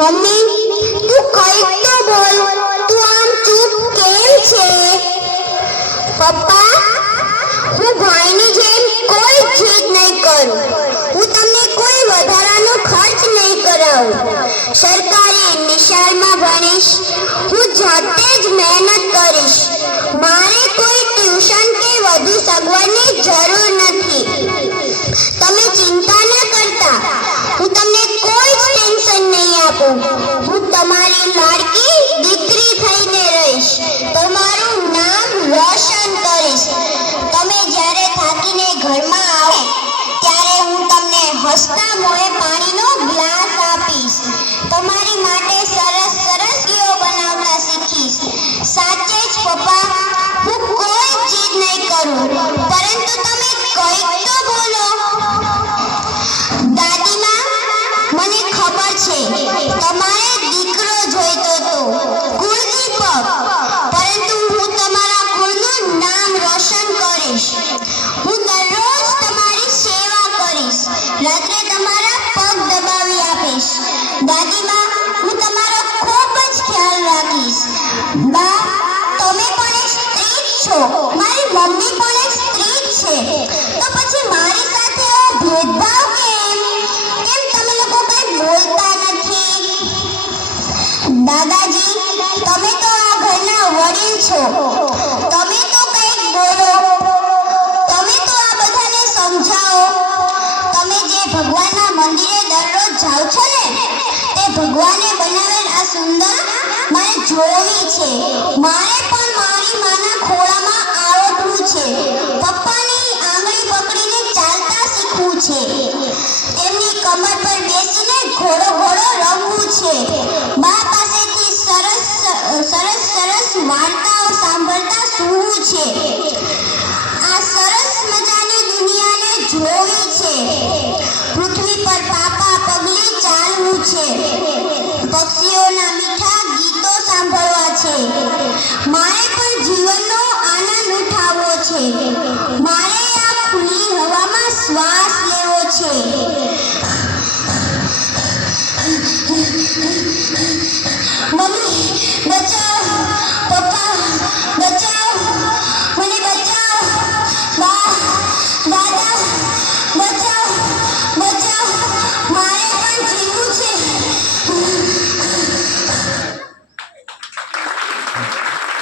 Mummy, તું કંઈક તો બોલ. તું આમ ચૂપ કેમ છે? પપ્પા, હું ભાઈની જેમ કોઈ જીદ નહીં કરું. હું તમને કોઈ વધારાનો ખર્ચ નહીં કરાવું. સરકારી નિશાળમાં ભણીશ. હું જાતે જ મહેનત કરીશ. મારે કોઈ ટ્યુશન કે વધુ સગવડની જરૂર નથી. તમે ચિંતા ન કરતા. હું તમને કોઈ જ ટેન્શન નહીં આપું. હું તમારી લાડકી દીકરી થઈને રહીશ. તમારું નામ રોશન કરીશ. તમે જ્યારે થાકીને ઘરમાં આવો ત્યારે હું તમને હસતા મોઢે પાણીનો ગ્લાસ આપીશ. તમારી માટે સરસ સરસ વાનગીઓ બનાવતા શીખીશ. સાચે જ પપ્પા, હું કોઈ જીદ નહીં કરું, પરંતુ તમે કંઈક તો બોલો. દાદીમા, મને ખબર છે તમારે દીકરો જોઈતો હતો, કુળદીપક, પરંતુ હું તમારા કુળનું નામ રોશન કરીશ. હું દરરોજ તમારી સેવા કરીશ. રાત્રે તમારા પગ દબાવી આપીશ. દાદીમા, હું તમારો ખૂબ જ ખ્યાલ રાખીશ. બા, તમે પણ એક સ્ત્રી જ છો. મારી મમ્મી પણ એક સ્ત્રી જ છે. તો પછી મારી સાથે ભેદભાવ કેમ? કેમ તમે લોકો કંઈ બોલતા નથી? દાદાજી, તમે તો આ ઘરના વડીલ છો. તમે તો કંઈક બોલો. તમે તો આ બધાને સમજાવો. તમે જે ભગવાનના મંદિરે દરરોજ જાઓ છો ને, તે ભગવાને બનાવેલ આ સુંદર મારે જોવી છે. મારે પણ મારી માના ખોળામાં આવડવું છે. પપ્પાની આંગળી પકડીને ચાલતા શીખવું છે. તેમની કમર પર બેસીને ઘોડો ઘોડો રમવું છે. બા પાસેથી સરસ વાર્તાઓ સાંભળતા સૂવું છે. આ સરસ મજાની દુનિયાને જોવી છે. પૃથ્વી પર પાપા પગલે ચાલવું છે. પક્ષીઓના મીઠા ગીતો સાંભળવા છે. મારે પણ જીવનનો આનંદ ઉઠાવવો છે. મારે આ ખુલ્લી હવામાં શ્વાસ લેવો છે. મમ્મી, બચાવો. પપ્પા, બચાવો. મને બચાવો. બા, દાદા, બચાવો. બચાવો. મારે પણ જીવવું છે.